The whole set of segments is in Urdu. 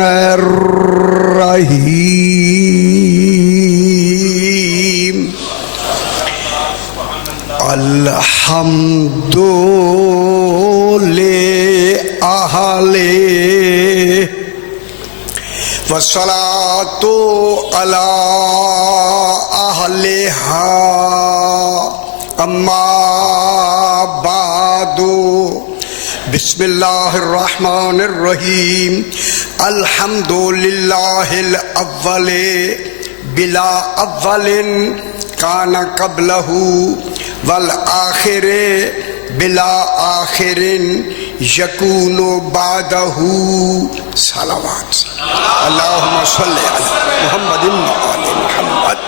الرحيم الحمد لله والصلاة على أهلها أما بعد بسم الله الرحمن الرحيم الحمد لله الأول بلا أول كان قبله والآخر بلا آخر يكون بعده صلوات اللهم صل على محمد وآل محمد.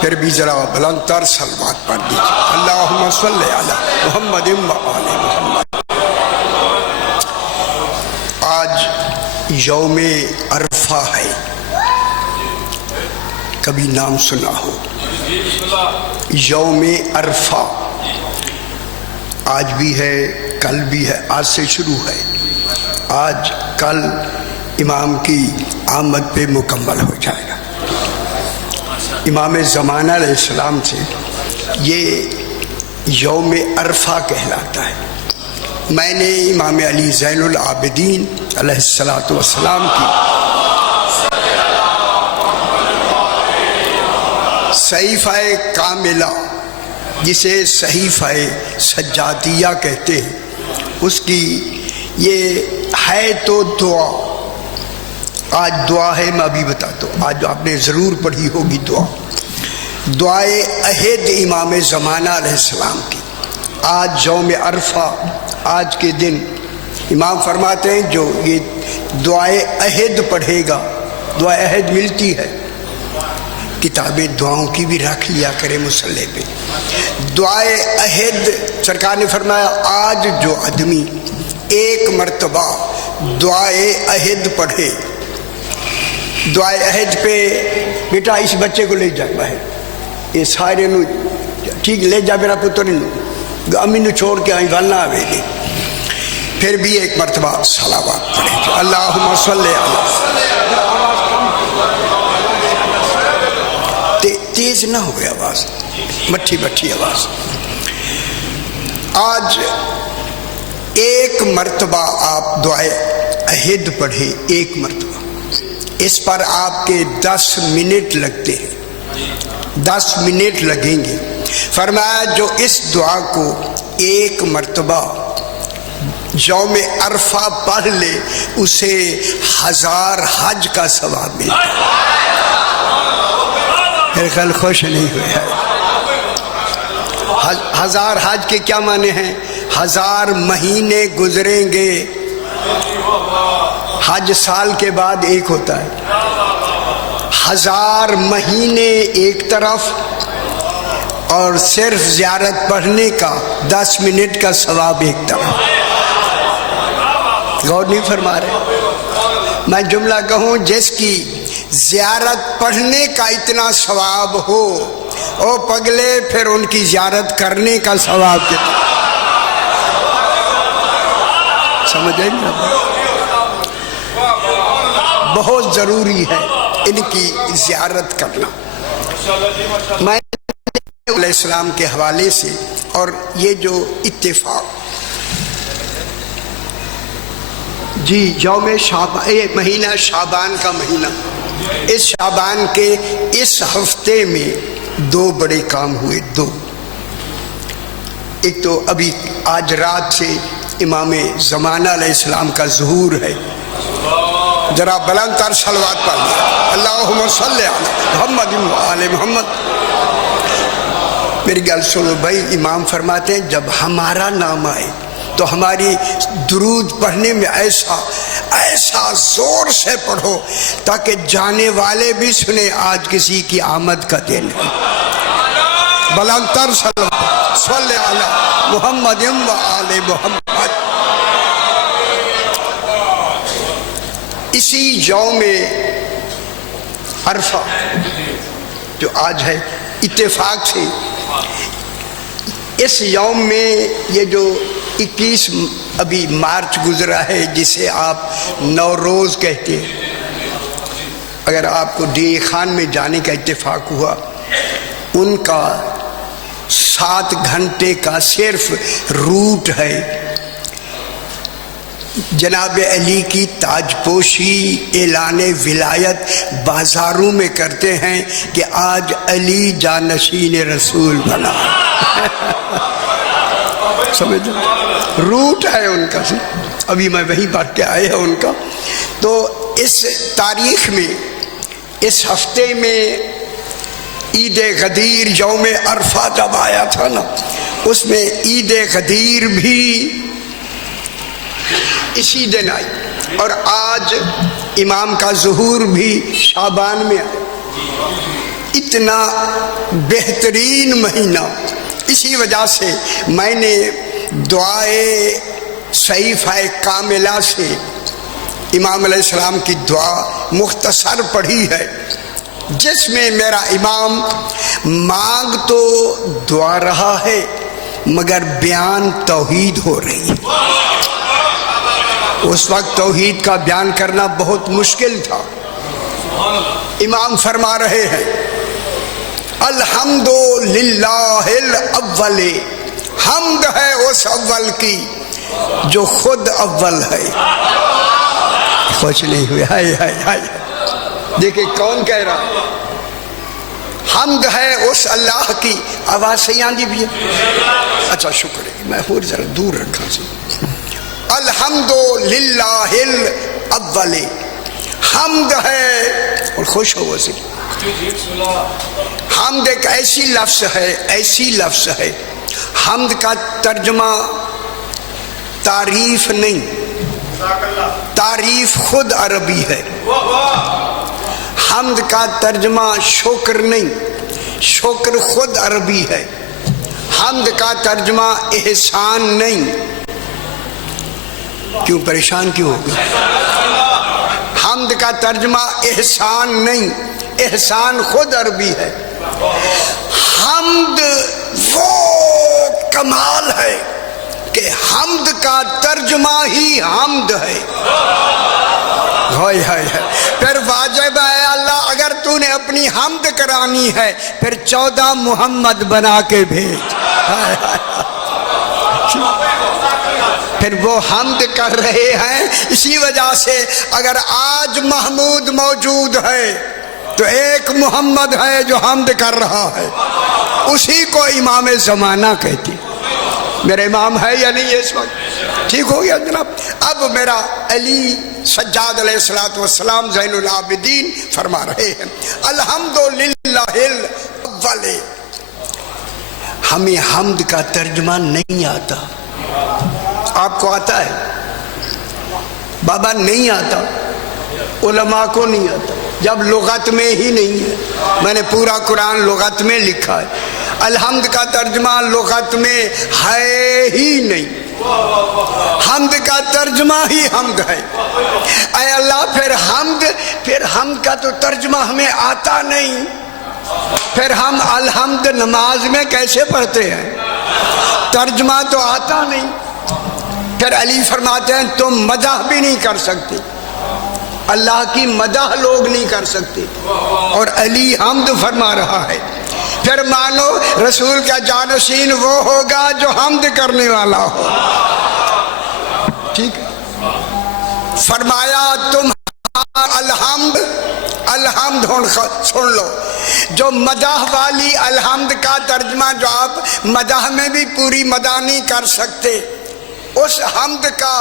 پھر بھی ذرا بلند تر صلوات پڑھ دیجیے. اللہم صل علی محمد وآل محمد. آج یوم عرفہ ہے، کبھی نام سنا ہو یوم عرفہ. آج بھی ہے، کل بھی ہے، آج سے شروع ہے. آج کل امام کی آمد پہ مکمل ہو جائے گا. امام زمانہ علیہ السلام سے یہ یوم عرفہ کہلاتا ہے. میں نے امام علی زین العابدین علیہ السلام کی صحیفہ کاملہ، جسے صحیفہ سجادیہ کہتے ہیں، اس کی یہ ہے تو دعا. آج دعا ہے، میں ابھی بتاتا ہوں. آج آپ نے ضرور پڑھی ہوگی دعائے عہد امام زمانہ علیہ السلام کی. آج یوم عرفہ، آج کے دن امام فرماتے ہیں جو یہ دعائے عہد پڑھے گا، دعائے عہد ملتی ہے، کتابیں دعاؤں کی بھی رکھ لیا کرے مصلی پہ. دعائے عہد سرکار نے فرمایا آج جو آدمی ایک مرتبہ دعائے عہد پڑھے، دعائے عہد پہ بیٹا اس بچے کو لے جائے باہر، یہ سارے نو ٹھیک لے جا میرا پتر نو امی نو چھوڑ کے آئی والنا آوے گی. پھر بھی ایک مرتبہ صلوات پڑھے جو اللہم صلی علی. تیز نہ ہوئے آواز، مٹھی مٹھی آواز. آج ایک مرتبہ آپ دعائے عہد پڑھے، ایک مرتبہ. اس پر آپ کے 10 منٹ لگتے ہیں، 10 منٹ لگیں گے. فرمایا جو اس دعا کو ایک مرتبہ یوم عرفہ پڑھ لے اسے 1000 حج کا ثواب ملتا ہے. میرے خیال خوش نہیں ہوئے. 1000 حج کے کیا معنی ہیں؟ 1000 مہینے گزریں گے. حج سال کے بعد ایک ہوتا ہے. 1000 مہینے ایک طرف اور صرف زیارت پڑھنے کا 10 منٹ کا ثواب ایک طرف. غور نہیں فرما رہے؟ میں جملہ کہوں جس کی زیارت پڑھنے کا اتنا ثواب ہو او پگلے، پھر ان کی زیارت کرنے کا ثواب کتنا. سمجھ آئی نا؟ بہت ضروری ہے ان کی زیارت کرنا. میں علیہ السلام کے حوالے سے اور یہ جو اتفاق جی یوم شعبان، یہ مہینہ شعبان کا مہینہ، اس شعبان کے اس ہفتے میں 2 بڑے کام ہوئے. 2. ایک تو ابھی آج رات سے امام زمانہ علیہ السلام کا ظہور ہے. ذرا بلند تر صلوات پڑھ لیا. اللہم صلی علی محمد وآل محمد. میری گل سنو بھائی، امام فرماتے ہیں جب ہمارا نام آئے تو ہماری درود پڑھنے میں ایسا زور سے پڑھو تاکہ جانے والے بھی سنے آج کسی کی آمد کا دن ہے. بلند تر صلی علی محمد وآل محمد. اسی یوم عرفہ جو آج ہے، اتفاق سے اس یوم میں یہ جو 21 ابھی مارچ گزرا ہے جسے آپ نوروز کہتے ہیں. اگر آپ کو ڈی خان میں جانے کا اتفاق ہوا، ان کا 7 گھنٹے کا صرف روٹ ہے. جناب علی کی تاج پوشی اعلان ولایت بازاروں میں کرتے ہیں کہ آج علی جانشین رسول بنا. سمجھ روٹ ہے ان کا. ابھی میں وہیں پڑھ کے آئے ہیں ان کا. تو اس تاریخ میں، اس ہفتے میں عید غدیر یوم عرفہ جب آیا تھا نا، اس میں عید غدیر بھی اسی دن آئی، اور آج امام کا ظہور بھی شعبان میں آیا. اتنا بہترین مہینہ. اسی وجہ سے میں نے دعائے صحیفہ کاملہ سے امام علیہ السلام کی دعا مختصر پڑھی ہے، جس میں میرا امام مانگ تو دعا رہا ہے مگر بیان توحید ہو رہی ہے. اس وقت توحید کا بیان کرنا بہت مشکل تھا. امام فرما رہے ہیں الحمدللہ الاول، حمد ہے اس اول کی جو خود اول ہے. خوش نہیں ہوئے؟ ہائے ہائے ہائے. دیکھیں کون کہہ رہا ہے؟ حمد ہے اس اللہ کی. آواز صحیح آندی بھی ہے؟ اچھا شکر ہے، میں اور ذرا دور رکھا سی. الحمدللہ الاول، حمد ہے، اور خوش ہو سے. حمد ایک ایسی لفظ ہے، حمد کا ترجمہ تعریف نہیں، تعریف خود عربی ہے. حمد کا ترجمہ شکر نہیں، شکر خود عربی ہے. حمد کا ترجمہ احسان نہیں. کیوں پریشان کیوں ہو گئے؟ حمد کا ترجمہ احسان نہیں، احسان خود عربی ہے. حمد وہ کمال ہے کہ حمد کا ترجمہ ہی حمد ہے. ہائے ہائے ہائے. پھر واجب ہے اللہ اگر تو نے اپنی حمد کرانی ہے پھر 14 محمد بنا کے بھیج. پھر وہ حمد کر رہے ہیں. اسی وجہ سے اگر آج محمود موجود ہے تو ایک محمد ہے جو حمد کر رہا ہے، اسی کو امام زمانہ کہتی. میرے امام ہے یا نہیں اس وقت؟ ٹھیک ہو گیا جناب. اب میرا علی سجاد علیہ السلام زین العابدین فرما رہے ہیں الحمدللہ الاول. ہمیں حمد کا ترجمہ نہیں آتا. آپ کو آتا ہے؟ بابا نہیں آتا، علماء کو نہیں آتا. جب لغت میں ہی نہیں ہے. میں نے پورا قرآن لغت میں لکھا ہے. الحمد کا ترجمہ لغت میں ہے ہی نہیں. حمد کا ترجمہ ہی حمد ہے. اے اللہ پھر حمد کا تو ترجمہ ہمیں آتا نہیں. پھر ہم الحمد نماز میں کیسے پڑھتے ہیں؟ ترجمہ تو آتا نہیں. پھر علی فرماتے ہیں تم مدح بھی نہیں کر سکتے، اللہ کی مدح لوگ نہیں کر سکتے، اور علی حمد فرما رہا ہے. پھر مانو رسول کا جانشین وہ ہوگا جو حمد کرنے والا ہو. ٹھیک ہے. فرمایا تم الحمد سن لو. جو مدح والی الحمد کا ترجمہ جو آپ مدح میں بھی پوری مدح نہیں کر سکتے، اس حمد کا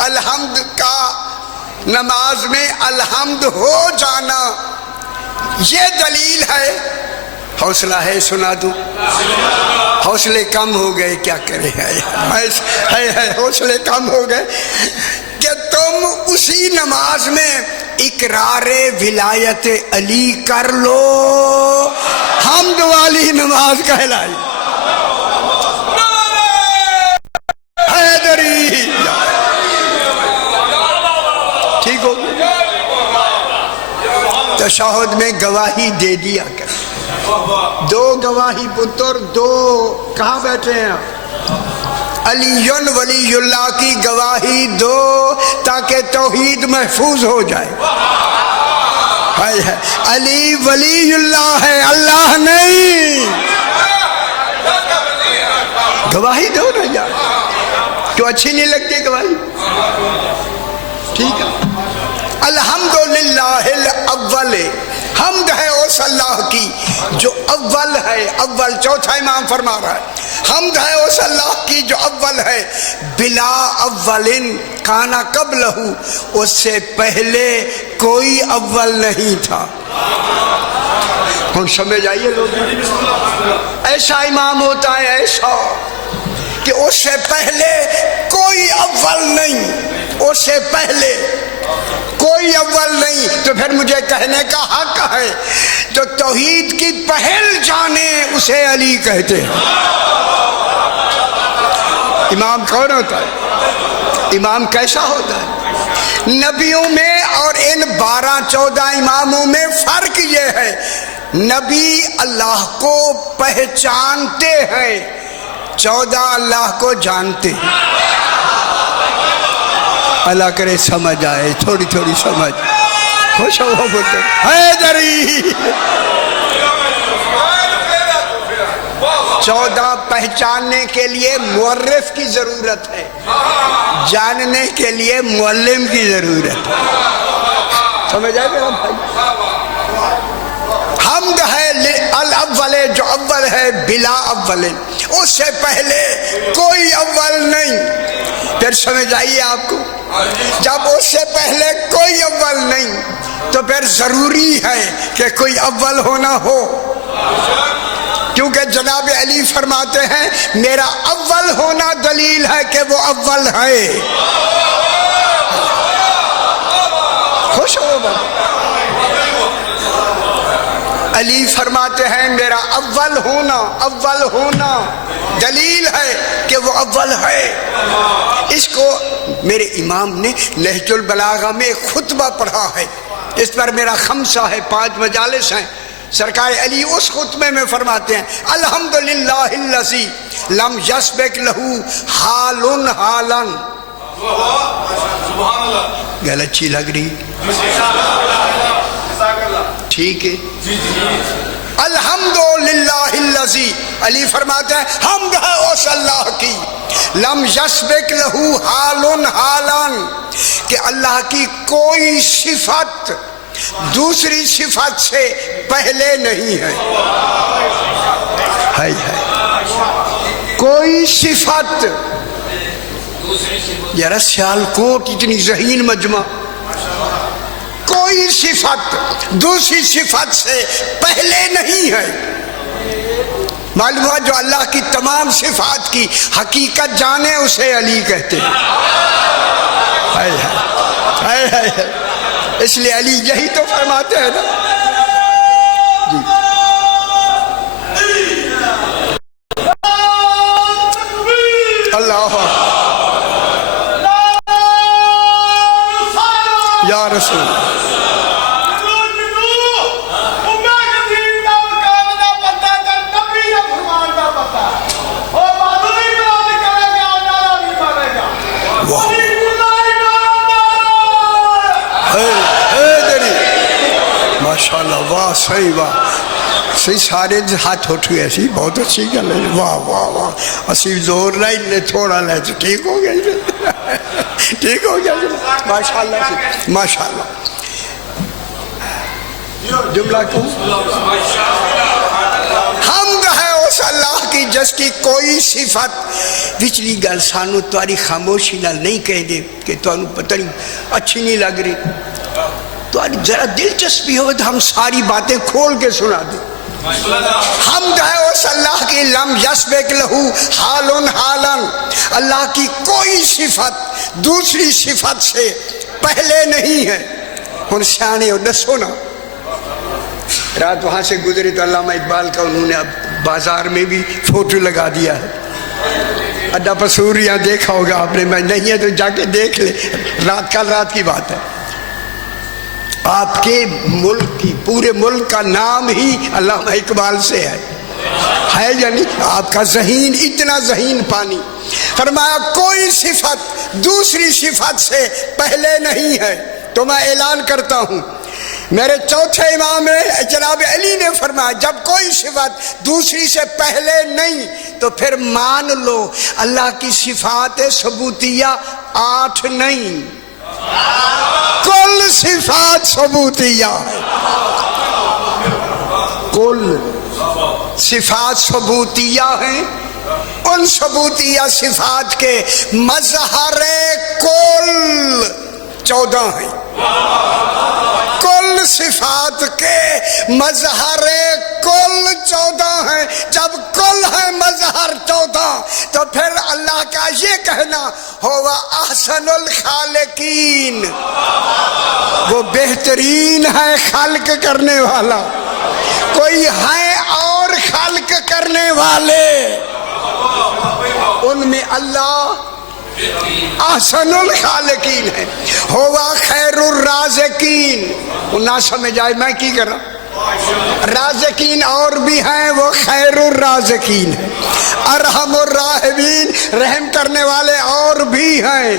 الحمد کا نماز میں الحمد ہو جانا یہ دلیل ہے. حوصلہ ہے سنا دوں؟ حوصلے کم ہو گئے کیا کرے. حوصلے کم ہو گئے کہ تم اسی نماز میں اقرار ولایت علی کر لو. حمد والی نماز کہلائی. ٹھیک ہو گیا. تشہد میں گواہی دے دیا کر. 2 گواہی پتر 2 کہاں بیٹھے ہیں آپ؟ علی ولی اللہ کی گواہی دو تاکہ توحید محفوظ ہو جائے. علی ولی اللہ ہے، اللہ نہیں. گواہی دو نا یار، کیوں اچھی نہیں لگتی گواہی؟ ٹھیک ہے. الحمدللہ الاول، حمد ہے اس اللہ کی جو اول ہے. اول چوتھا امام فرما رہا ہے، حمد ہے اس اللہ کی جو اول ہے. بلا اولن کانا قبلہ، اس سے پہلے کوئی اول نہیں تھا. ہم سمجھ آئیے لوگ، ایسا امام ہوتا ہے ایسا کہ اس سے پہلے کوئی اول نہیں، اس سے پہلے کوئی اول نہیں. تو پھر مجھے کہنے کا حق ہے جو توحید کی پہل جانے اسے علی کہتے ہیں. امام کون ہوتا ہے؟ امام کیسا ہوتا ہے؟ نبیوں میں اور ان 12-14 اماموں میں فرق یہ ہے، نبی اللہ کو پہچانتے ہیں، 14 اللہ کو جانتے ہیں. اللہ کرے سمجھ آئے، تھوڑی تھوڑی سمجھ. خوش ہو بولتے حیدری. 14 پہچاننے کے لیے مورخ کی ضرورت ہے، جاننے کے لیے معلم کی ضرورت ہے. سمجھ آئے میرا بھائی؟ حمد ہے الاول جو اول ہے، بلا اول، اس سے پہلے کوئی اول نہیں. پھر سمجھ آئیے آپ کو، جب اس سے پہلے کوئی اول نہیں تو پھر ضروری ہے کہ کوئی اول ہونا ہو، کیونکہ جناب علی فرماتے ہیں میرا اول ہونا دلیل ہے کہ وہ اول ہے. خوش ہو بابا. علی فرماتے ہیں میرا اول ہونا دلیل ہے کہ وہ اول ہے. اس کو میرے امام نے نہج البلاغہ میں خطبہ پڑھا ہے، اس پر میرا خمسہ ہے، 5 مجالس ہیں. سرکار علی اس خطبے میں فرماتے ہیں الحمدللہ الذی لم یسبق لہ حال حالا. گل اچھی لگ رہی؟ ٹھیک ہے. الحمدللہ الذی، علی فرماتے ہیں حمد ہے اس اللہ کی، لم یسبق لہ حال حالا، کہ اللہ کی کوئی صفت دوسری صفت سے پہلے نہیں ہے. کوئی صفت، ذرا سیالکوٹ اتنی ذہین مجمع، کوئی صفت دوسری صفت سے پہلے نہیں ہے. معلوم ہوا جو اللہ کی تمام صفات کی حقیقت جانے اسے علی کہتے ہیں. اس لیے علی یہی تو فرماتے ہیں نا جی. اللہ یا رسول ماشاءاللہ. واہ صحیح، واہ صحیح. سارے ہاتھ اٹھ گئے سی، بہت اچھی گل ہے. واہ واہ واہ. اسی زور لے تھوڑا لے تو ٹھیک ہو گیا، ٹھیک ہو گیا. ماشاءاللہ ماشاءاللہ. جملہ کو حمد ہے اس اللہ کی جس کی کوئی صفت. پچھلی گل سانو تاری خاموشی نال نہیں کہہ دے کہ تانوں پتہ نہیں اچھی نہیں لگ رہی، تو ذرا دلچسپی ہو تو ہم ساری باتیں کھول کے سنا دیں. حمد ہے اس اللہ کی لم یسبق لہ حال حالا، اللہ کی کوئی صفت دوسری صفت سے پہلے نہیں ہے. ہن سیانے ہو دسو نا. رات وہاں سے گزرے تو علامہ اقبال کا انہوں نے اب بازار میں بھی فوٹو لگا دیا ہے. اڈا پسور یہاں دیکھا ہوگا آپ نے، میں نہیں ہے تو جا کے دیکھ لے. کل رات کی بات ہے. آپ کے ملک کی، پورے ملک کا نام ہی علامہ اقبال سے ہے. ہے یا نہیں؟ آپ کا ذہین اتنا ذہین پانی. فرمایا کوئی صفت دوسری صفت سے پہلے نہیں ہے. تو میں اعلان کرتا ہوں، میرے چوتھے امام جناب علی نے فرمایا جب کوئی صفت دوسری سے پہلے نہیں تو پھر مان لو اللہ کی صفات ثبوتیہ 8 نہیں، کل صفات ثبوتیہ ہے. کل صفات ثبوتیہ ہیں. ان ثبوتیہ صفات کے مظہر کل 14 ہیں. کل صفات کے مظہر کل 14 ہیں. جب کل ہے مظہر 14 تو پھر اللہ کا یہ کہنا ہوا احسن الخالقین، وہ بہترین ہے خلق کرنے والا. کوئی ہے اور خلق کرنے والے، ان میں اللہ احسن الخالقین ہے. ہوا خیر الرازقین. وہ نہ سمجھ آئے میں کی کر رہا، رازقین اور بھی ہیں، وہ خیر الرازقین ہے. ارحم الراحمین، رحم کرنے والے اور بھی ہیں،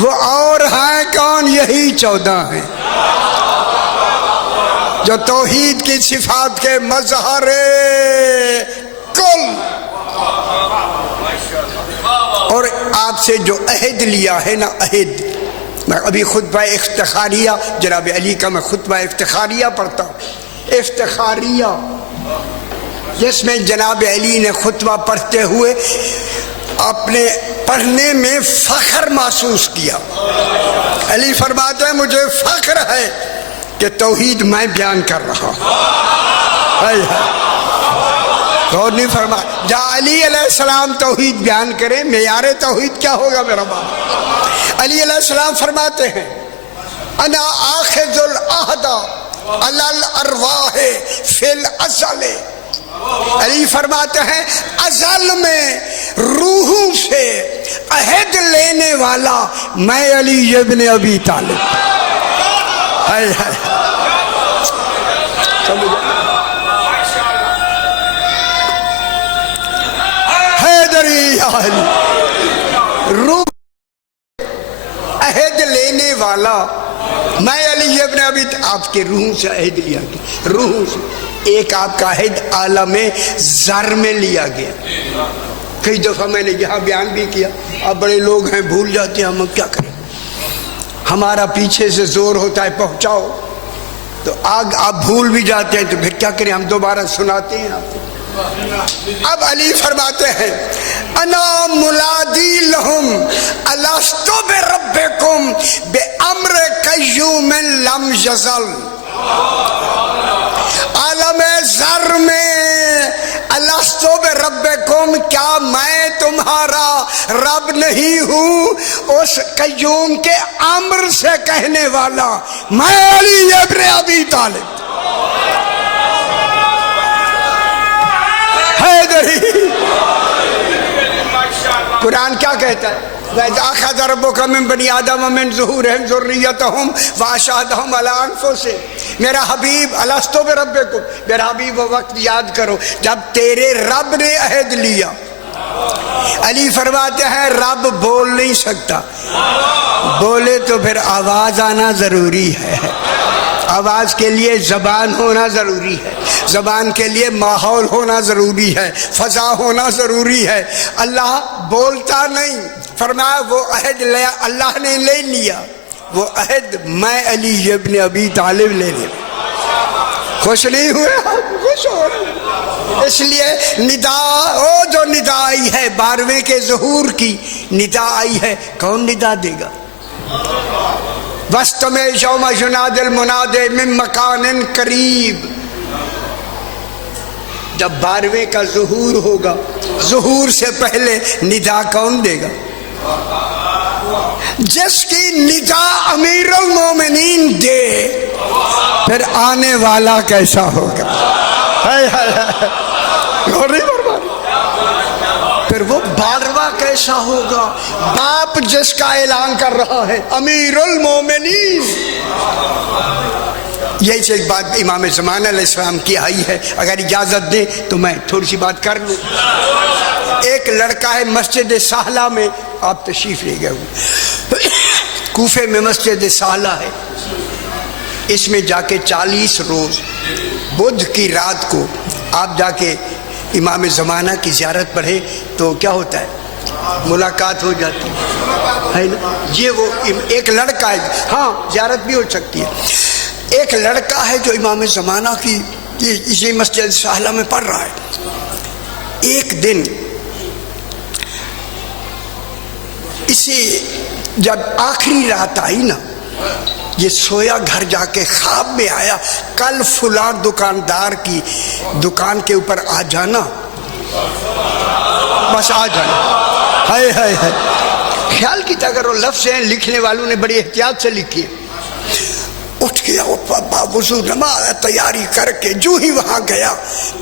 وہ اور ہیں کون؟ یہی 14 ہیں جو توحید کی صفات کے مظہر کل. اور آپ سے جو عہد لیا ہے نا، عہد، میں ابھی خطبہ افتخاریہ جناب علی کا میں خطبہ افتخاریہ پڑھتا ہوں. افتخاریہ جس میں جناب علی نے خطبہ پڑھتے ہوئے اپنے پڑھنے میں فخر محسوس کیا. علی فرماتے ہیں مجھے فخر ہے کہ توحید میں بیان کر رہا ہوں. غور نہیں فرما. جہاں علی علیہ السلام توحید بیان کریں، معیار توحید کیا ہوگا میرا باپ؟ علی علیہ السلام فرماتے ہیں انا آخذ العہد علی الارواح فی الازل. علی فرماتے ہیں ازل میں روحوں سے عہد لینے والا میں علی ابن ابی طالب. روح عہد لینے والا میں علی ابن ابی، آپ کے روحوں سے عہد لیا گیا. روحوں سے ایک آپ کا عہد عالم ذر میں لیا گیا. کئی دفعہ میں نے یہاں بیان بھی کیا. اب بڑے لوگ ہیں بھول جاتے ہیں، ہم کیا کریں، ہمارا پیچھے سے زور ہوتا ہے پہنچاؤ تو آپ بھول بھی جاتے ہیں، تو پھر کیا کریں، ہم دوبارہ سناتے ہیں آپ کو. اب علی فرماتے ہیں انا ملادی لہم الستو بربکم بامر قیوم لم یزل. عالم ذر میں الستو بربکم، کیا میں تمہارا رب نہیں ہوں؟ اس قیوم کے امر سے کہنے والا میں علی ابن ابی طالب. قرآن کیا کہتا ہے؟ وَإِذْ أَخَذَ رَبُّكَ مِن بَنِي آدَمَ مِن ظُهُورِهِمْ ذُرِّيَّتَهُمْ وَأَشْهَدَهُمْ عَلَىٰ أَنفُسِهِمْ. میرا حبیب الستو بربکم، میرا حبیب وہ وقت یاد کرو جب تیرے رب نے عہد لیا. علی فرماتے ہیں رب بول نہیں سکتا، بولے تو پھر آواز آنا ضروری ہے. آواز کے لیے زبان ہونا ضروری ہے، زبان کے لیے ماحول ہونا ضروری ہے، فضا ہونا ضروری ہے. اللہ بولتا نہیں. فرمایا وہ عہد لیا، اللہ نے لے لیا وہ عہد میں علی ابن ابی طالب لے لیا. خوش نہیں ہوئے؟ خوش ہو رہے. اس لیے ندا، وہ جو ندا آئی ہے 12ویں کے ظہور کی ندا آئی ہے، کون ندا دے گا؟ وسط میں یوم یناد المناد من مکان قریب. جب 12ویں کا ظہور ہوگا، ظہور سے پہلے ندا کون دے گا؟ جس کی ندا امیر المومنین دے، پھر آنے والا کیسا ہوگا؟ پھر وہ 12واں کیسا ہوگا؟ باپ جس کا اعلان کر رہا ہے امیر المومنین. یہی سے ایک بات امام زمانہ علیہ السلام کی آئی ہے، اگر اجازت دیں تو میں تھوڑی سی بات کر لوں۔ ایک لڑکا ہے مسجد سہلہ میں، آپ تشریف لے گئے ہوئے، کوفے میں مسجد سہلہ ہے، اس میں جا کے 40 روز بدھ کی رات کو آپ جا کے امام زمانہ کی زیارت پڑھے تو کیا ہوتا ہے، ملاقات ہو جاتی ہے نا۔ یہ وہ ایک لڑکا ہے، ہاں زیارت بھی ہو سکتی ہے، ایک لڑکا ہے جو امام زمانہ کی اسی مسجد سہلہ میں پڑھ رہا ہے۔ ایک دن اسے جب آخری رات آئی نا، یہ سویا، گھر جا کے خواب میں آیا کل فلاں دکاندار کی دکان کے اوپر آ جانا، بس آ جانا، ہائے ہائے ہائے۔ خیال کی اگر وہ لفظ ہیں لکھنے والوں نے بڑی احتیاط سے لکھی ہے۔ اٹھ گیا وہ وضو نماز تیاری کر کے، جو ہی وہاں گیا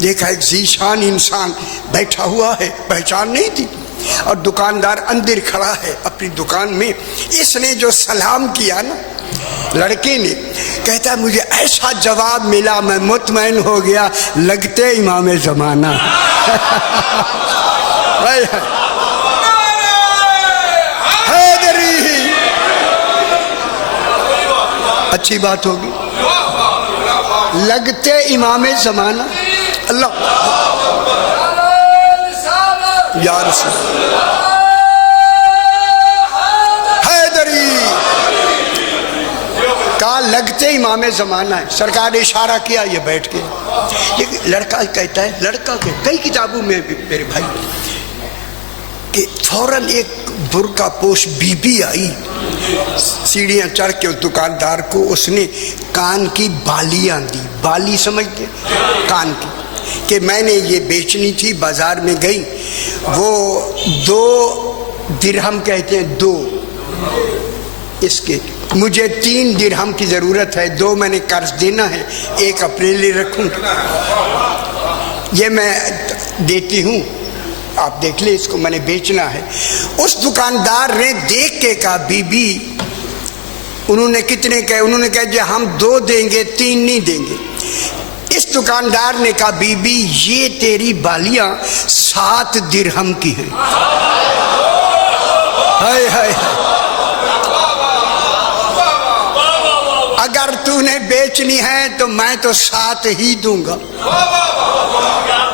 دیکھا ایک ذیشان انسان بیٹھا ہوا ہے، پہچان نہیں تھی، اور دکاندار اندر کھڑا ہے اپنی دکان میں۔ اس نے جو سلام کیا نا لڑکے نے، کہتا ہے مجھے ایسا جواب ملا میں مطمئن ہو گیا لگتے امام زمانہ۔ حیدری، اچھی بات ہوگی، لگتے امام زمانہ۔ اللہ یا رسول حیدری کہا لگتے امام زمانہ ہے۔ سرکار نے اشارہ کیا، یہ بیٹھ کے یہ لڑکا کہتا ہے، لڑکا کے کئی کتابوں میں میرے بھائی کہ فوراً ایک برقع پوش بی بی آئی، سیڑھیاں چڑھ کے اس دکاندار کو اس نے کان کی بالیاں دی۔ بالی سمجھتے کان کی، کہ میں نے یہ بیچنی تھی، بازار میں گئی، وہ 2 درہم کہتے ہیں، 2 اس کے، مجھے 3 درہم کی ضرورت ہے، 2 میں نے قرض دینا ہے، 1 اپنے لیے رکھوں، یہ میں دیتی ہوں، آپ دیکھ لیں، اس کو میں نے بیچنا ہے۔ اس دکاندار نے دیکھ کے کہا بی بی، انہوں نے کتنے کہے؟ انہوں نے کہا جی ہم 2 دیں گے، 3 نہیں دیں گے۔ اس دکاندار نے کہا بی بی یہ تیری بالیاں 7 درہم کی ہیں۔ ہائے ہائے، اگر تو نے بیچنی ہے تو میں تو 7 ہی دوں گا۔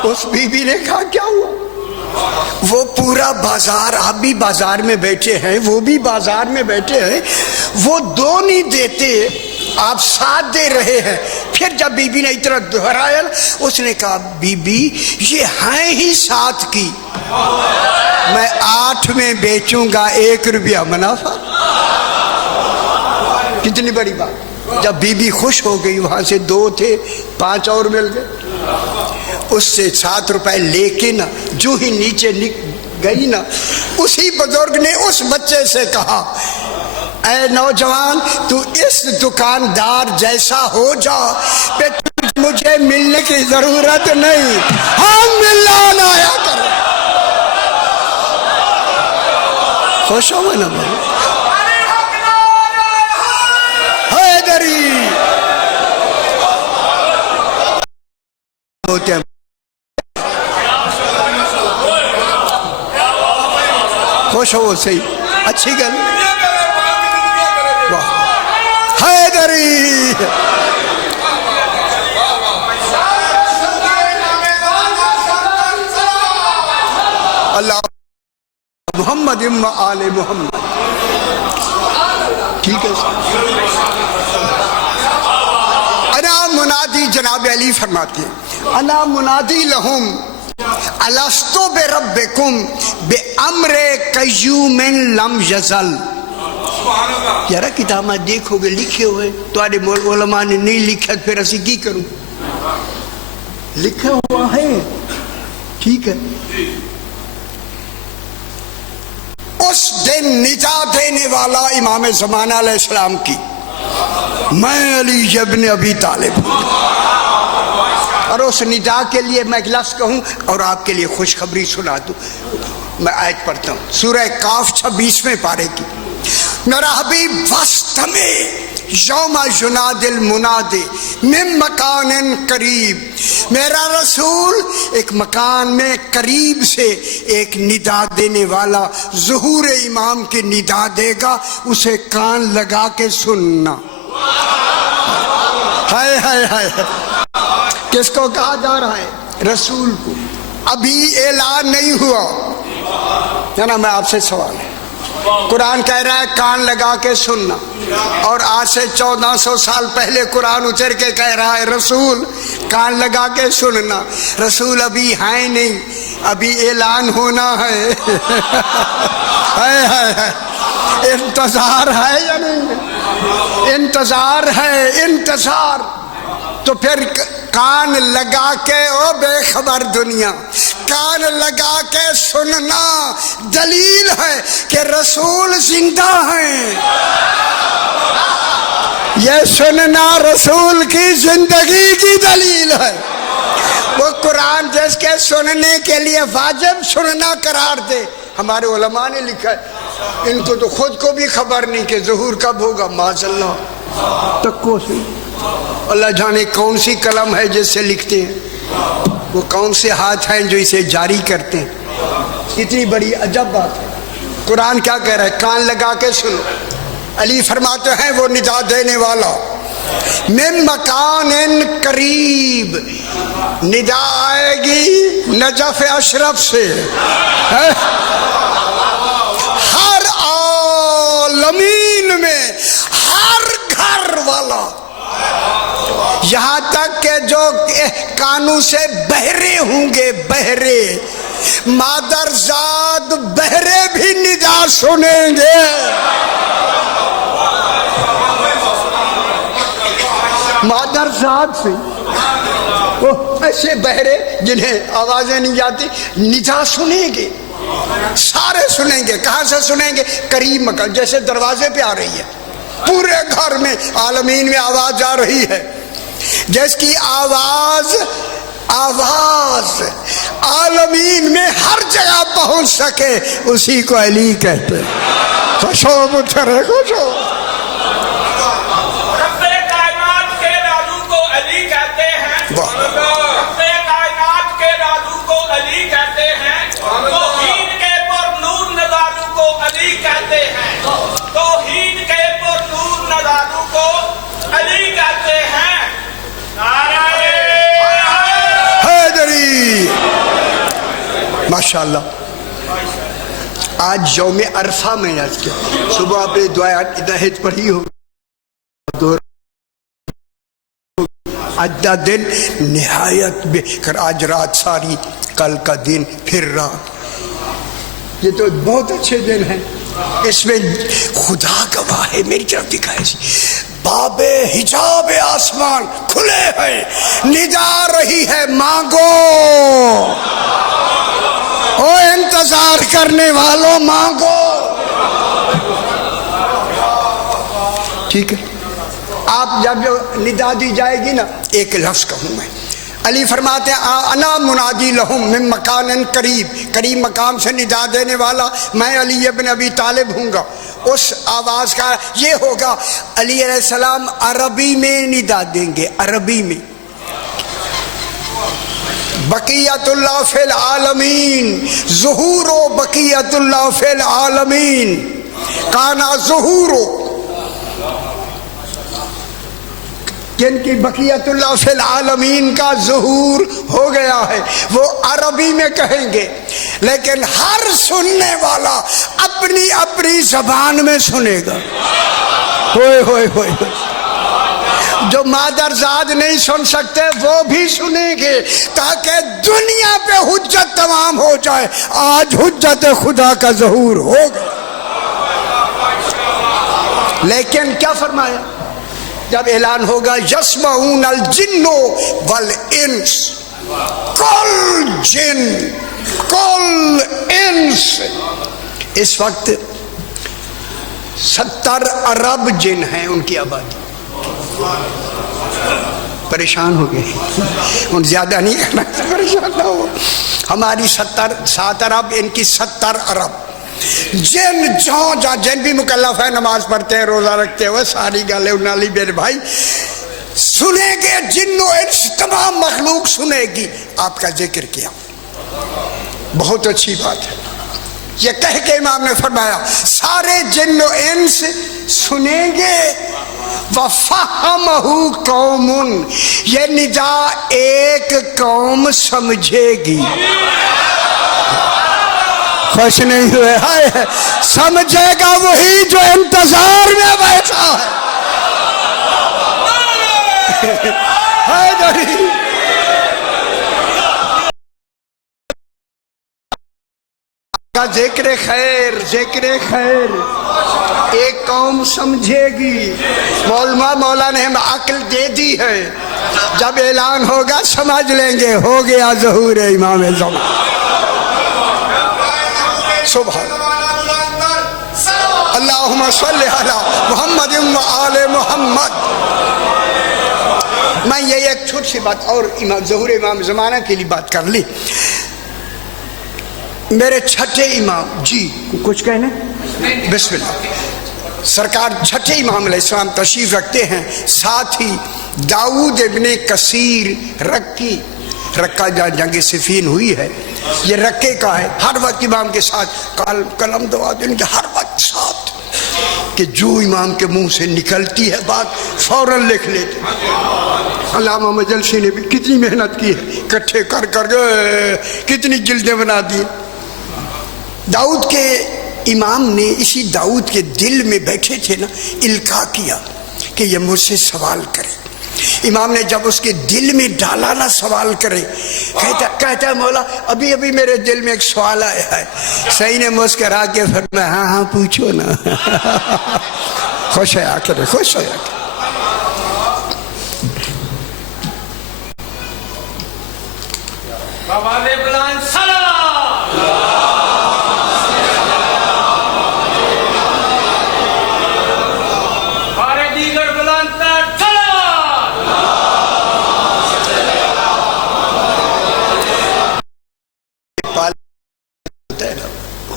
اس بی بی نے کہا کیا ہوا؟ وہ پورا بازار، آپ بھی بازار میں بیٹھے ہیں، وہ بھی بازار میں بیٹھے ہیں، وہ 2 نہیں دیتے، آپ 7 دے رہے ہیں۔ پھر جب بی بی نے اتنا دہرایا، اس نے کہا بی بی یہ ہیں ہی 7 کی، میں 8 میں بیچوں گا، 1 روپیہ منافع۔ کتنی بڑی بات۔ جب بی بی خوش ہو گئی، وہاں سے 2 تھے، 5 اور مل گئے، اس سے 7 روپے لے کے نا جو ہی نیچے گئی نا، اسی بزرگ نے اس بچے سے کہا اے نوجوان تو اس دکاندار جیسا ہو جا، مجھے ملنے کی ضرورت نہیں، ہم ملان آیا کرو۔ خوش ہو میں نا حیدری ہوتے ہیں، خوش ہو صحیح، اچھی گل، حیدری اللہ محمد آل محمد، ٹھیک ہے۔ انا منادی، جناب علی فرماتے ہیں انا منادی لہم الستو بربکم بامر قیوم لم یزل۔ یارا کتاباں دیکھو گے لکھے ہوئے، تو آدھے علماء نے نہیں لکھا، پھر اسی کی کروں، لکھا ہوا ہے، ٹھیک ہے۔ اس دن نجات دینے والا امام زمانہ علیہ السلام کی، میں علی ابن ابی طالب ہوں، اور اس ندا کے لیے میں ایک لفظ کہوں اور آپ کے لیے خوشخبری سنا دوں۔ میں آیت پڑھتا ہوں، سورہ کاف 26ویں پارے کی۔ میرا حبیب وسط میں یوم ینادی المنادی من مکان قریب، میرا رسول ایک مکان میں قریب سے ایک ندا دینے والا ظہور امام کی ندا دے گا، اسے کان لگا کے سننا۔ ہائے ہائے ہائے، کس کو کہا جا رہا ہے؟ رسول کو۔ ابھی اعلان نہیں ہوا ہے نا، میں آپ سے سوال ہے، قرآن کہہ رہا ہے کان لگا کے سننا، اور آج سے 1400 سال پہلے قرآن اتر کے کہہ رہا ہے رسول کان لگا کے سننا۔ رسول ابھی ہیں نہیں، ابھی اعلان ہونا ہے۔ انتظار ہے یا نہیں؟ انتظار ہے، انتظار۔ تو پھر کان لگا کے، او بے خبر دنیا، کان لگا کے سننا دلیل ہے کہ رسول زندہ ہیں۔ یہ سننا رسول کی زندگی کی دلیل ہے۔ وہ قرآن جس کے سننے کے لیے واجب سننا قرار دے، ہمارے علماء نے لکھا ہے، ان کو تو خود کو بھی خبر نہیں کہ ظہور کب ہوگا، معاذ اللہ تکو سے۔ اللہ جانے کون سی قلم ہے جس سے لکھتے ہیں، وہ کون سے ہاتھ ہیں جو اسے جاری کرتے ہیں۔ اتنی بڑی عجب بات ہے۔ قرآن کیا کہہ رہا ہے؟ کان لگا کے سنو۔ علی فرماتے ہیں وہ ندا دینے والا من مکان قریب، ندا آئے گی نجف اشرف سے، ہر عالمین میں ہر گھر والا، یہاں تک کہ جو کانوں سے بہرے ہوں گے، بہرے مادرزاد بہرے بھی ندا سنیں گے۔ مادرزاد سے وہ ایسے بہرے جنہیں آوازیں نہیں جاتی ندا سنیں گے، سارے سنیں گے۔ کہاں سے سنیں گے؟ قریب مکان، جیسے دروازے پہ آ رہی ہے، پورے گھر میں عالمین میں آواز آ رہی ہے، جس کی آواز عالمین میں ہر جگہ پہنچ سکے، اسی کو علی کہتے ہیں۔ خوش ہو متھرے، خوش ہو۔ رب کائنات کے رازو کو علی کہتے ہیں، رب کائنات کے رازو کو علی کہتے ہیں، توحید کے پر نور نظارو کو علی کہتے ہیں، توحید کے پر نور نظارو کو علی کہتے ہیں۔ حیدری، ماشاءاللہ۔ آج یوم عرفہ میں، آج کے صبح آپ نے دعا ہدایت پڑھی ہو، آج دن نہایت بہتر، آج رات ساری، کل کا دن پھر رات، یہ تو بہت اچھے دن ہیں۔ اس میں خدا گواہ ہے، میری طرف دکھائے سی باب حجاب آسمان کھلے ہیں، ندا رہی ہے مانگو، او انتظار کرنے والوں مانگو۔ ٹھیک ہے، آپ جب جو ندا دی جائے گی نا، ایک لفظ کہوں میں، علی فرماتے ہیں انا منادی لہم من مکان قریب، قریب مقام سے ندا دینے والا میں علی ابن ابی طالب ہوں گا۔ اس آواز کا یہ ہوگا، علی علیہ السلام عربی میں ندا دیں گے، عربی میں، بقیت اللہ فی العالمین، ظہور و بقیت اللہ فی العالمین، کانا ظہور، جن کی بقیت اللہ فی العالمین کا ظہور ہو گیا ہے، وہ عربی میں کہیں گے، لیکن ہر سننے والا اپنی اپنی زبان میں سنے گا۔ ہوئے ہوئے ہوئے، جو مادرزاد نہیں سن سکتے وہ بھی سنیں گے، تاکہ دنیا پہ حجت تمام ہو جائے۔ آج حجت خدا کا ظہور ہو گیا۔ لیکن کیا فرمایا جب اعلان ہوگا؟ یسمعون الجن والانس، کل جن کل انس، اس وقت 70 ارب جن ہیں، ان کی آبادی۔ پریشان ہو گئے، ان زیادہ نہیں کرنا، پریشان نہ ہو۔ ہماری 7 ارب، ان کی 70 ارب، جن جہاں جن بھی مکلف ہے، نماز پڑھتے ہیں، روزہ رکھتے ہیں، وہ ساری گالے انالی میرے بھائی سنیں گے، جن و انس تمام مخلوق سنے گی آپ کا ذکر کیا. بہت اچھی بات ہے. یہ کہہ کے امام نے فرمایا سارے جن و انس سنیں گے. وَفَهَمَهُ قَوْمٌ، یہ ندا ایک قوم سمجھے گی. خوش نہیں ہوئے؟ ہائے، سمجھے گا وہی جو انتظار میں بیٹھا ہے. ہائے دری کا ذکر خیر، ذکر خیر ایک قوم سمجھے گی. مولا نے ہمیں عقل دے دی ہے، جب اعلان ہوگا سمجھ لیں گے ہو گیا ظہور امام زمان. سبحان اللہم صلی علی محمد و آل محمد. میں یہ ایک چھوٹی سی بات اور ظہور امام زمانہ کے لیے بات کر لی. میرے چھٹے امام جی کچھ کہنے؟ بسم اللہ. سرکار چھٹے امام علیہ السلام تشریف رکھتے ہیں، ساتھ ہی داؤد ابن کثیر رکی، رکہ جنگ صفین ہوئی ہے، یہ رکے کا ہے. ہر وقت امام کے ساتھ قلم دواد ان کے ہر وقت ساتھ، کہ جو امام کے منہ سے نکلتی ہے بات فوراً لکھ لیتے. علامہ مجلسی نے بھی کتنی محنت کی ہے، کٹھے کر کر کتنی جلدیں بنا دی. داؤد کے امام نے اسی داؤد کے دل میں بیٹھے تھے نا، القاء کیا کہ یہ مجھ سے سوال کرے. امام نے جب اس کے دل میں ڈالا نا سوال کرے، کہتا ہے مولا ابھی میرے دل میں ایک سوال آیا ہے. صحیح نے مسکرا کے فرمایا ہاں ہاں پوچھو نا. خوش ہے آ کر، خوش ہے آ کر.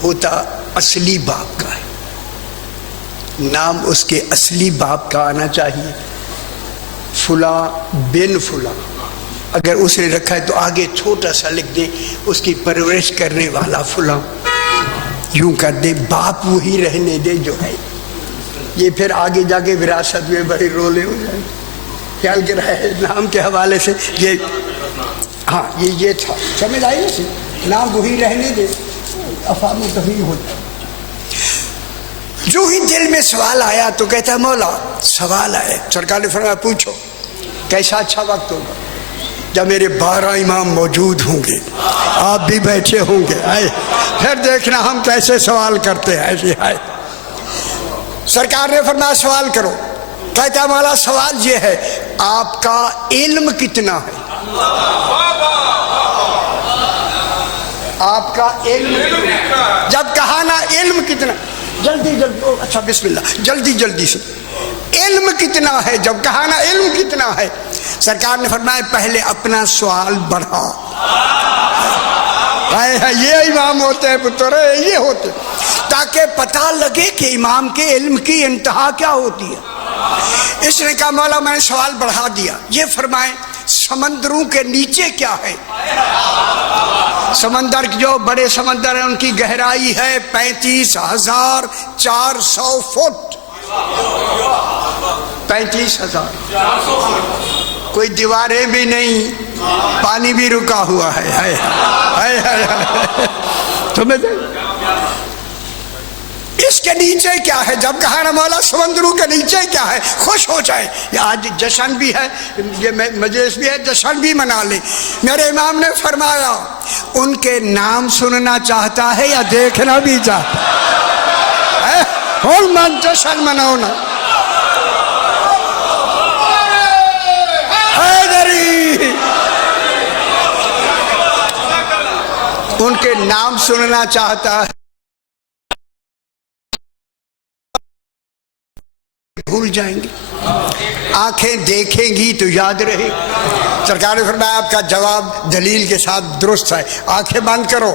ہوتا اصلی باپ کا ہے، نام اس کے اصلی باپ کا آنا چاہیے. فلاں بن فلاں اگر اس نے رکھا ہے تو آگے چھوٹا سا لکھ دے اس کی پرورش کرنے والا فلاں، یوں کر دے، باپ وہی رہنے دے جو ہے. یہ پھر آگے جا کے وراثت میں بڑی رولے ہو جائیں. خیال کر رہا ہے نام کے حوالے سے یہ ہاں یہ تھا، سمجھ آئی نا، نام وہی رہنے دے، افہام و تفہیم ہوتا. جو ہی دل میں سوال آیا تو کہتا ہے مولا سوال آئے. سرکار نے فرمایا پوچھو. کیسا اچھا وقت ہوگا جب میرے 12 امام موجود ہوں گے، آپ بھی بیٹھے ہوں گے، آئے پھر دیکھنا ہم کیسے سوال کرتے ہیں. ایسے آئے سرکار نے فرمایا سوال کرو. کہتا ہے مولا سوال یہ ہے آپ کا علم کتنا ہے؟ آپ کا علم، جب کہا نا علم کتنا، جلدی اچھا بسم اللہ جلدی سے، علم کتنا ہے؟ جب کہا نا علم کتنا ہے، سرکار نے فرمایا پہلے اپنا سوال بڑھا. یہ امام ہوتے ہیں پتر، یہ ہوتے تاکہ پتہ لگے کہ امام کے علم کی انتہا کیا ہوتی ہے. اس نے کہا مولا میں نے سوال بڑھا دیا. یہ فرمائیں سمندروں کے نیچے کیا ہے؟ سمندر جو بڑے سمندر ہیں ان کی گہرائی ہے 35,400 فٹ. 35,000. کوئی دیواریں بھی نہیں، پانی بھی رکا ہوا ہے. تمہیں اس کے نیچے کیا ہے؟ جب کہا نا مولا سمندروں کے نیچے کیا ہے، خوش ہو جائے. آج جشن بھی ہے، یہ مجلس بھی ہے، جشن بھی منا لیں. میرے امام نے فرمایا ان کے نام سننا چاہتا ہے یا دیکھنا بھی چاہتا ہے؟ من جشن مناؤ نا. ان کے نام سننا چاہتا ہے، بھول جائیں گے. آنکھیں دیکھیں گی تو یاد رہے. سرکار نے فرمایا آپ کا جواب دلیل کے ساتھ درست ہے. آنکھیں بند کرو،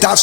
10।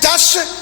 10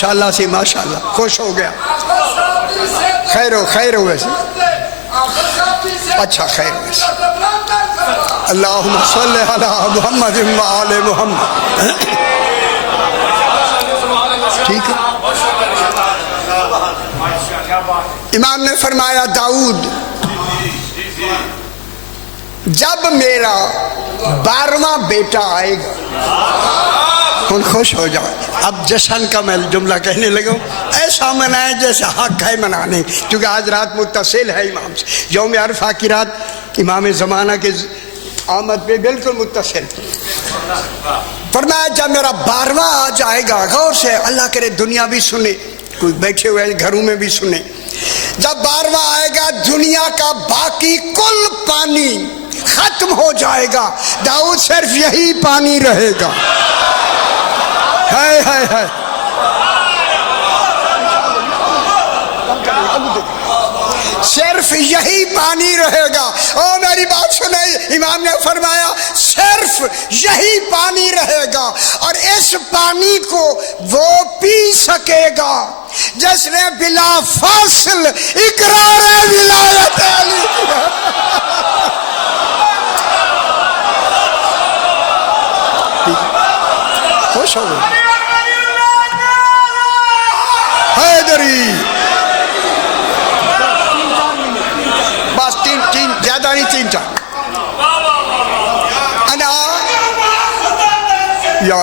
ماشاءاللہ سے ماشاءاللہ خوش ہو گیا. خیر ہو ویسے اچھا خیر ویسے. اللہم صلی علی محمد و آل محمد. ٹھیک ہے. امام نے فرمایا داؤد جب میرا 12واں بیٹا آئے گا کون خوش ہو جائے. اب جشن کا میں جملہ کہنے لگا ہوں ایسا منائے جیسے حق ہے منانے, کیونکہ آج رات متصل ہے امام سے. یوم عرفہ کی رات امام زمانہ کے آمد پہ بالکل متصل. فرمایا جب میرا 12واں آ جائے گا, غور سے اللہ کرے دنیا بھی سنے, کوئی بیٹھے ہوئے گھروں میں بھی سنے, جب 12واں آئے گا دنیا کا باقی کل پانی ختم ہو جائے گا, داؤد صرف یہی پانی رہے گا. ہے صرف یہی پانی رہے گا. او میری بات سنیں, امام نے فرمایا صرف یہی پانی رہے گا, اور اس پانی کو وہ پی سکے گا جس نے بلا فاصل اقرار ولایت علی کیا. خوش ہو گئے حیدری. بس تین زیادہ نہیں, 3 چار. انا یا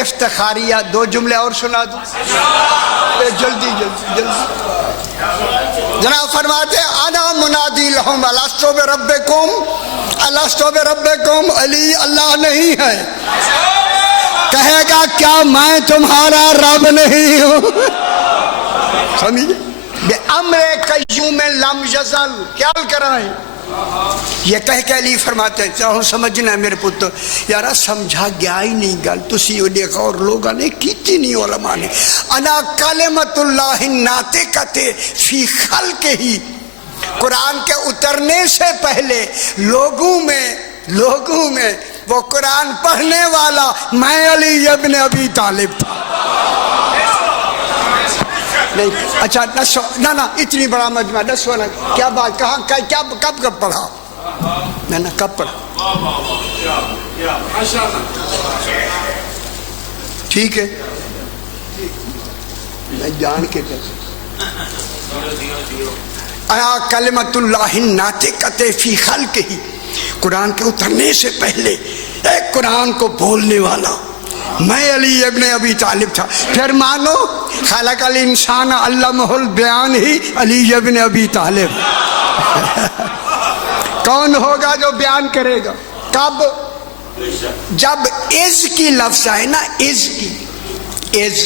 افتخاریہ 2 جملے اور سنا دوں جلدی. جناب فرماتے انا منادی لہم الستو بربکم الستو بربکم. علی اللہ نہیں ہے, کہے گا کیا میں تمہارا رب نہیں ہوں. سمجھے بے امر قیوم لم یزل, کیا کرائیں یہ کہہ کے علی فرماتے ہیں چاہو سمجھنا ہے میرے پتر یارا سمجھا گیا ہی نہیں گل تسی اڈے غور لوگاں نے کیتی نہیں علماء نے. انا کلمت اللہ ناطقۃ فی خلق ہی, قرآن کے اترنے سے پہلے لوگوں میں وہ قرآن پڑھنے والا میں علی ابن ابی طالب تھا. نہیں اچھا نہ اتنی بڑا مجمع 10 والا کیا بات کہاں کیا کب پڑھا نہ کب پڑھا. ٹھیک ہے میں جان کے آیا کلمت اللہ ناطقۃ فی خلق ہی, قرآن کے اترنے سے پہلے ایک قرآن کو بولنے والا میں علی ابن ابی طالب تھا. پھر مانو خلق الانسان علمہ البیان ہی علی ابن ابی طالب. کون ہوگا جو بیان کرے گا کب؟ جب از کی لفظ آئے نا, از کی, از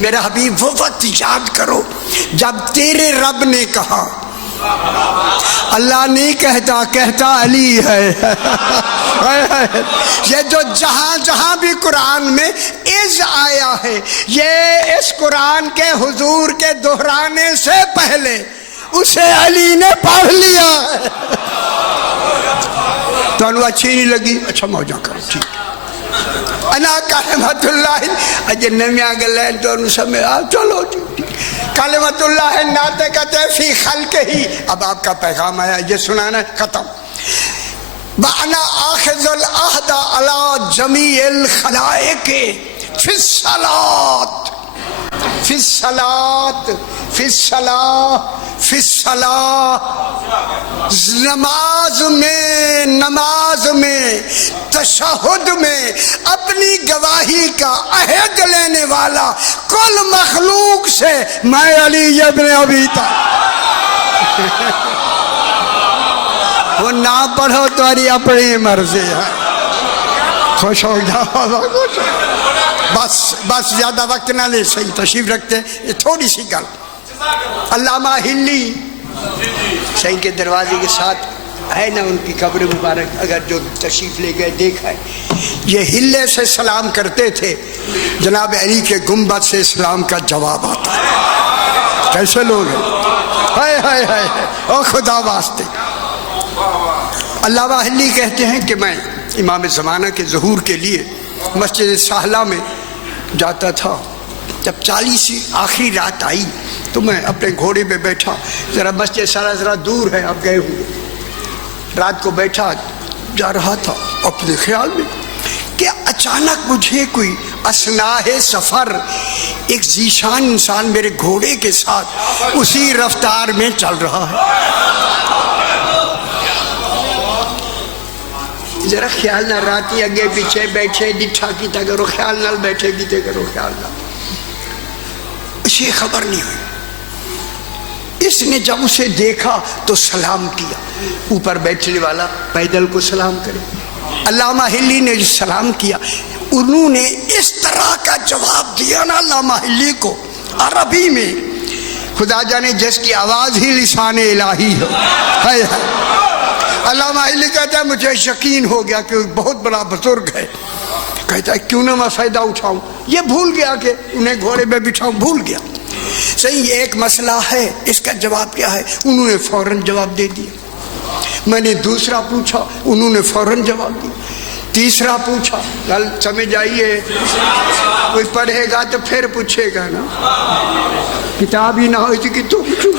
میرا حبیب وہ وقت یاد کرو جب تیرے رب نے کہا, اللہ نہیں کہتا علی ہے. یہ جو جہاں بھی قرآن میں از آیا ہے یہ اس قرآن کے حضور کے دہرانے سے پہلے اسے علی نے پڑھ لیا ہے. تو انہوں اچھی نہیں لگی, اچھا موجہ کرو ٹھیک. انا کلمت اللہ اجے نمیاں گلیں تو انہوں سمجھ چلو ٹھیک. کلمت اللہ ناطقۃ فی خلق ہی. اب آپ کا پیغام آیا یہ سنانا ختم. وَأَنَا آخِذُ الْعَهْدَ عَلَىٰ جَمِيعِ الْخَلَائِقِ فِي الصَّلَاةِ فِي الصَّلَاةِ فِي الصَّلَاةِ فِي الصَّلَاةِ. نماز میں تشہد میں اپنی گواہی کا عہد لینے والا کل مخلوق سے میں علی ابن ابی طالب. وہ نہ پڑھو تمہاری اپنی مرضی ہے. خوش ہو جاؤ, خوش ہو. بس زیادہ وقت نہ لے, صحیح تشریف رکھتے ہیں. یہ تھوڑی سی گل علامہ ہلی صحیح کے دروازے کے ساتھ ہے نا ان کی قبر مبارک، اگر جو تشریف لے گئے دیکھا ہے، یہ ہلے سے سلام کرتے تھے، جناب علی کے گنبد سے اسلام کا جواب آتا ہے۔ کیسے لوگ ہیں، ہائے ہائے ہائے، او خدا واسطے۔ علامہ ہلی کہتے ہیں کہ میں امام زمانہ کے ظہور کے لیے مسجد سہلہ میں جاتا تھا، جب 40 آخری رات آئی تو میں اپنے گھوڑے پہ بیٹھا، ذرا مسجد سہلہ ذرا دور ہے، اب گئے ہوئے، رات کو بیٹھا جا رہا تھا اپنے خیال میں کہ اچانک مجھے کوئی اثناء سفر ایک ذیشان انسان میرے گھوڑے کے ساتھ اسی رفتار میں چل رہا ہے۔ ذرا خیال نہ راتی اگے پیچھے بیٹھے ڈٹھا کیتا کرو، خیال نہ بیٹھے کیتے کرو، خیال نہ، اسے خبر نہیں ہوئی۔ اس نے جب اسے دیکھا تو سلام کیا، اوپر بیٹھنے والا پیدل کو سلام کرے، علامہ ہلی نے جو سلام کیا، انہوں نے اس طرح کا جواب دیا نا علامہ ہلی کو عربی میں، خدا جانے جس کی آواز ہی لسان الہی ہو۔ علامہ ہلی کہتا ہے مجھے یقین ہو گیا کہ بہت بڑا بزرگ ہے، کہتا ہے کیوں نہ میں فائدہ اٹھاؤں، یہ بھول گیا کہ انہیں گھوڑے پہ بٹھاؤں، بھول گیا۔ صحیح ایک مسئلہ ہے، اس کا جواب کیا ہے، انہوں نے فوراً جواب دے دیا۔ میں نے دوسرا پوچھا، انہوں نے فوراً جواب دیا۔ تیسرا پوچھا، گل سمجھ آئیے، کوئی پڑھے گا تو پھر پوچھے گا نا، کتاب ہی نہ ہوئی تھی کہ تو پوچھو۔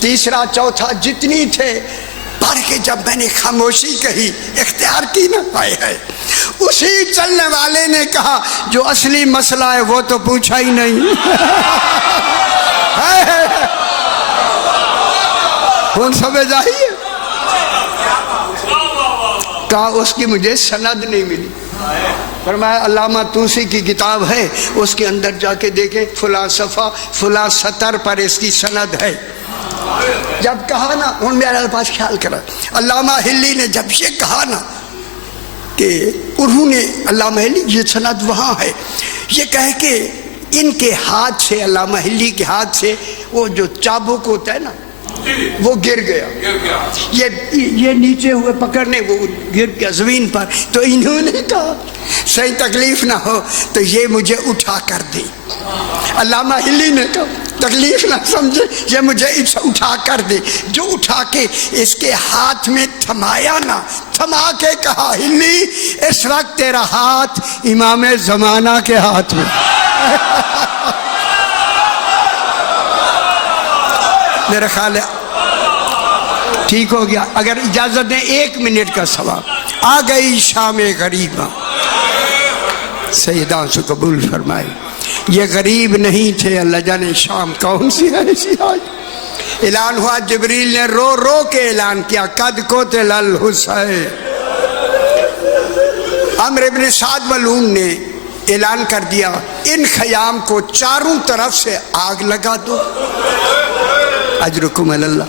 تیسرا چوتھا جتنی تھے پڑھ کے جب میں نے خاموشی کہی، اختیار کی نہ پائے ہے، اسی چلنے والے نے کہا جو اصلی مسئلہ ہے وہ تو پوچھا ہی نہیں۔ کون سمجھ آئی؟ کہا اس کی مجھے سند نہیں ملی۔ فرمایا علامہ توسی کی کتاب ہے، اس کے اندر جا کے دیکھیں، فلاں صفحہ فلاں سطر پر اس کی سند ہے۔ جب کہا نا، ان میرے پاس خیال کرا، علامہ ہلی نے جب یہ کہا نا کہ انہوں نے، علامہ ہلی یہ سند وہاں ہے، یہ کہہ کے ان کے ہاتھ سے، علامہ ہلی کے ہاتھ سے وہ جو چابک ہوتا ہے نا وہ گر گیا، یہ نیچے ہوئے پکڑنے، وہ گر گیا زمین پر۔ تو انہوں نے کہا صحیح تکلیف نہ ہو تو یہ مجھے اٹھا کر دے۔ علامہ ہلی نے کہا تکلیف نہ سمجھے، یہ مجھے اٹھا کر دے۔ جو اٹھا کے اس کے ہاتھ میں تھمایا نا، تھما کے کہا ہلی اس وقت تیرا ہاتھ امام زمانہ کے ہاتھ میں۔ میرا خیال ہے ٹھیک ہو گیا۔ اگر اجازت دیں 1 منٹ کا سوال، آ گئی شام غریباں، سیداں سے قبول فرمائے۔ یہ غریب نہیں تھے، اللہ جانے شام کون سی ایسی آج۔ اعلان ہوا، جبریل نے رو رو کے اعلان کیا، قد قتل الحسین۔ عمرو بن سعد ملعون نے اعلان کر دیا، ان خیام کو چاروں طرف سے آگ لگا دو، اجرکم اللہ،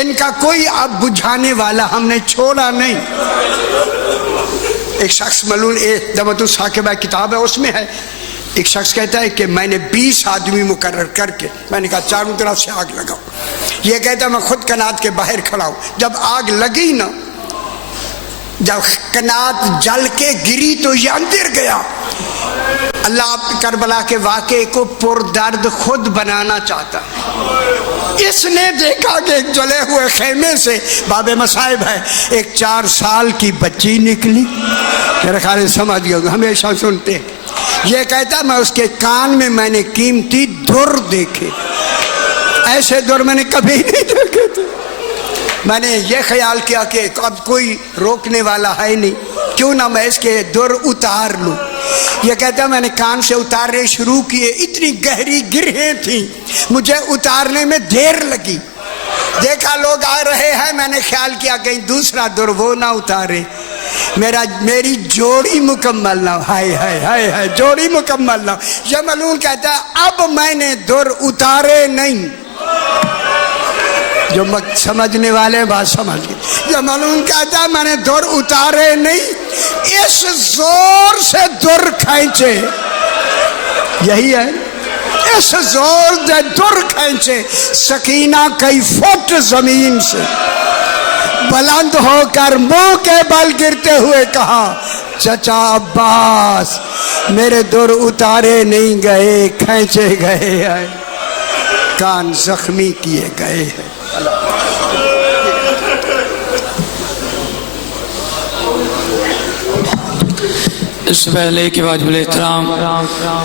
ان کا کوئی اب بجھانے والا ہم نے چھوڑا نہیں۔ ایک شخص ملعون، دعوت الثاقبہ کتاب ہے، اس میں ہے، ایک شخص کہتا ہے کہ میں نے 20 آدمی مقرر کر کے، میں نے کہا چاروں طرف سے آگ لگاؤ۔ یہ کہتا ہے میں خود کنات کے باہر کھڑا ہوں۔ جب آگ لگی نا، جب کنات جل کے گری تو یہ اندر گیا۔ اللہ کربلا کے واقعے کو پردرد خود بنانا چاہتا ہے۔ اس نے دیکھا کہ ایک جلے ہوئے خیمے سے، باب مصائب ہے، ایک 4 سال کی بچی نکلی۔ میرے خیال سمجھ گیا، ہمیشہ سنتے ہیں۔ یہ کہتا میں اس کے کان میں نے قیمتی در دیکھے، ایسے در میں نے کبھی نہیں دیکھے تھے۔ میں نے یہ خیال کیا کہ اب کوئی روکنے والا ہے نہیں، کیوں نہ میں اس کے در اتار لوں۔ یہ کہتا میں نے کان سے اتارنے شروع کیے، اتنی گہری گرہیں تھیں، مجھے اتارنے میں دیر لگی۔ دیکھا لوگ آ رہے ہیں، میں نے خیال کیا کہیں دوسرا در وہ نہ اتارے، میری جوڑی مکمل نہ ہو۔ ہائے ہائے ہائے ہائے، جوڑی مکمل نہ ہو۔ یہ ملعون کہتا ہے اب میں نے در اتارے نہیں۔ جو سمجھنے والے بات سمجھ گئے۔ یہ ملعون کہتا ہے میں نے در اتارے نہیں، اس زور سے در کھینچے، یہی ہے، اس زور دے در کھینچے سکینہ کئی فٹ زمین سے بلند ہو کر منہ کے بل گرتے ہوئے کہا چچا عباس میرے در اتارے نہیں گئے کھینچے گئے ہیں کان زخمی کیے گئے ہیں اس سے پہلے کہ واجب الاحترام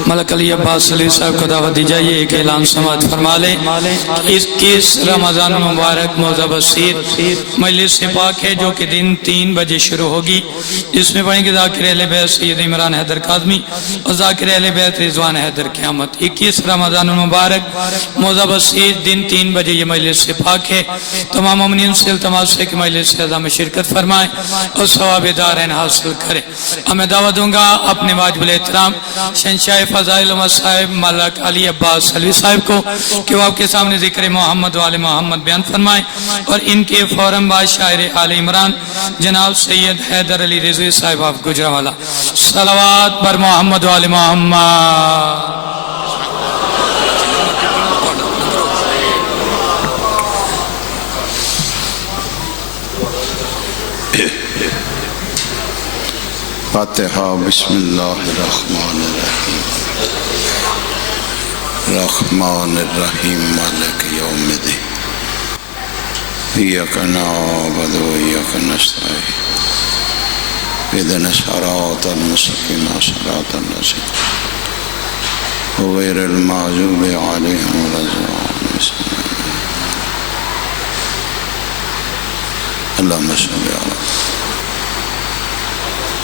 ملک علی عباس علی صاحب کو دعوت دی جائیے ایک اعلان سماعت فرما لیں 21 رمضان مبارک موضع بصیر مجلس پاک ہے جو کہ دن 3 بجے شروع ہوگی جس میں پڑھیں گے ذاکر اہل بیت سید عمران حیدر کاظمی اور ذاکر اہل بیت رضوان حیدر قیامت 21 رمضان مبارک موضع بصیر دن 3 بجے یہ مجلس پاک ہے تمام مومنین سے التماس ہے کہ مجلس اعظم میں شرکت فرمائیں اور ثواب دارین حاصل کریں اب میں دعوت دوں گا اپنے واجب الاحترام شہنشاہ فضائل و مصائب ملک علی عباس علی صاحب کو کہ وہ آپ کے سامنے ذکر محمد و آل محمد بیان فرمائیں اور ان کے فوراً بعد شاعر آل عمران جناب سید حیدر علی رضوی صاحب آپ گجرانوالہ صلوات پر محمد و آل محمد فاتحہ بسم اللہ الرحمن الرحیم رحمان الرحیم مالک یوم الدین ایاک نعبد و ایاک نستعین اهدنا الصراط المستقیم صراط الذین غیر المغضوب علیہم ولا الضالین اللہم صل علی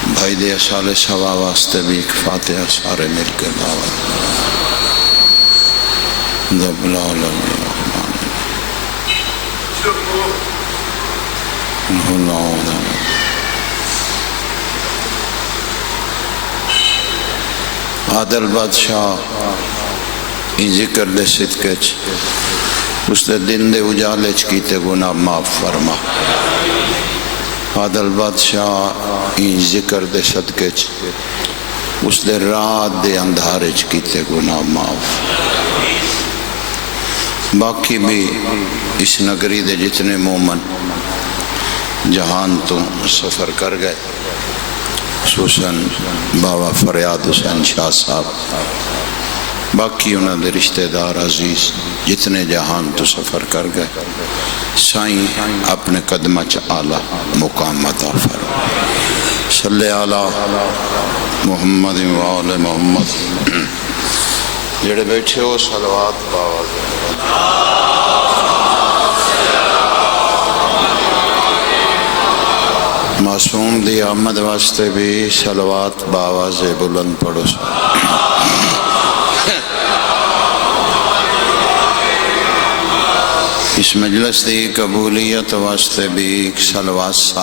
بھائی دے سال سوا واسطے بھی ایک فاتحہ سارے مل کے دعوت رب العالمین الرحمن عادل بادشاہ این ذکر دے صدقچ اس دے دن دے اجالچ کیتے گناہ معاف فرما عادل بادشاہ این ذکر دے صدقچ اس دے رات دے اندھارچ کیتے گناہ معاف باقی بھی اس نگری دے جتنے مومن جہان تو سفر کر گئے خصوصاً بابا فریاد حسین شاہ صاحب باقی انہوں دے رشتہ دار عزیز جتنے جہان تو سفر کر گئے سائیں اپنے قدمہ اعلیٰ مقام عطا فرما صلی علی محمد و آل محمد جڑے بیٹھے ہو صلوات باواز معصوم دی آمد واسطے بھی صلوات باواز بلند پڑھو اس مجلس دی قبولیت واسطے بھی صلوات